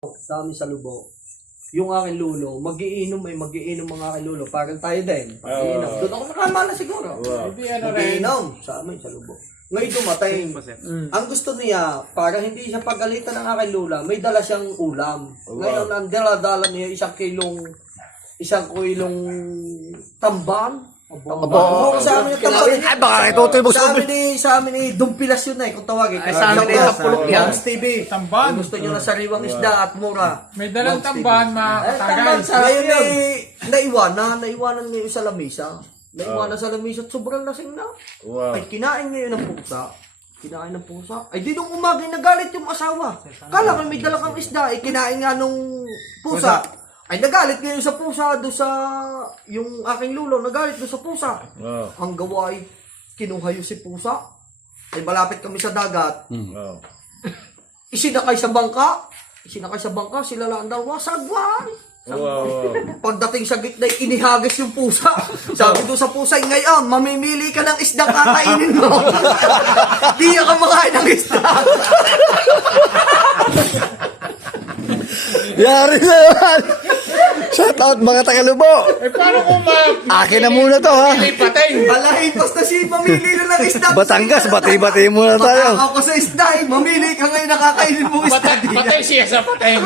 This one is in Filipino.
Sa amin sa Lubao, yung aking lulo, magiinom mga aking lulo. Parang tayo din. Magiinom. Doon ako nakamana siguro. Magiinom sa amin sa Lubao. Ngayon dumating. Ang gusto niya, para hindi siya pagalitan ng aking lula, may dala siyang ulam. Ngayon, ang dala niya isang kilong tamban. Abo. Sa amin yung tamban. Ay, baka itutoy mo Sa amin ni Dumpilas yun kung tawagin. Ay, sa amin sa pulok yan. TV. Tamban. Gusto nyo na sariwang isda at mura. May dalang tamban, mga Tamban tagay. sa ngayon naiwanan niya yung sa lamisa. Naiwanan sa lamisa at sobrang lasing na. Wow. Ay, kinain niya yun ng pusa. Ay, di nung umaga nagalit yung asawa. Kala ko may dala kang isda, kinain nga nung pusa. Ay, nagalit ngayon sa pusa, doon sa, yung aking lulo, nagalit doon sa pusa. Ang gawa ay, kinuha yung si pusa. Ay, malapit kami sa dagat. Isinakay sa bangka, sila lang daw, sagwan. Pagdating sa gitna, inihagis yung pusa. Sabi doon sa pusa, ngayon, mamimili ka ng isda kakainin mo. Di ka makain ng isda. Yari na naman! Shout out mga Tagalubo! Eh, paano kung Akin na muna to ha! patay? Alahipas na si mamili na ng isda. Batangas, bati-bati muna tayo! Matakaw ko sa isda, mamili ka ngayon nakakainin mo isda. Patay siya sa patay.